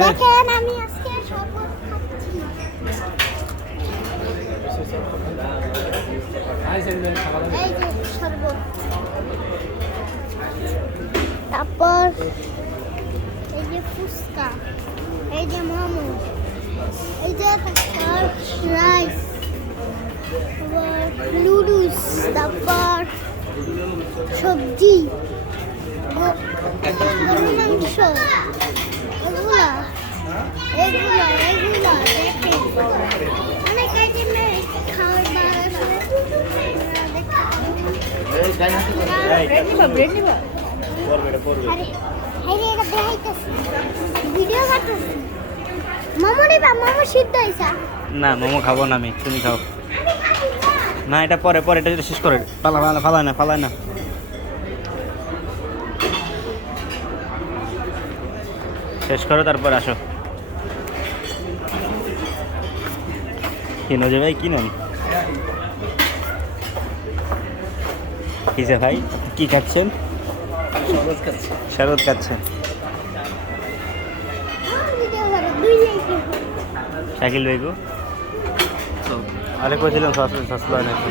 দেখেন আমি আজকে শরবত খাচ্ছি। এই যে শরবত, তারপর এই যে ফুচকা, এই যে মোমো, এই যে রাইস, নুডলস, তারপর সবজি, গরুর মাংস, এগুলা এগুলা এগুলা দেখেন অনেক আইটেমের খাওয়ার বার আছে। ভিডিও করতেছি। মোমো নিবা? মোমো সিদ্ধ হয়েছে। না মোমো খাবো না আমি, তুমি খাও। না এটা পরে পরে, এটা শেষ করে ফালায় না। শেষ করো তারপর আসো। কিনো যে ভাই, কিনুন। কিসে ভাই, কি খাচ্ছেন? শরবত খাচ্ছেন। শাকিল ভাই গো, আরে কইছিলাম সস লয় নাকি?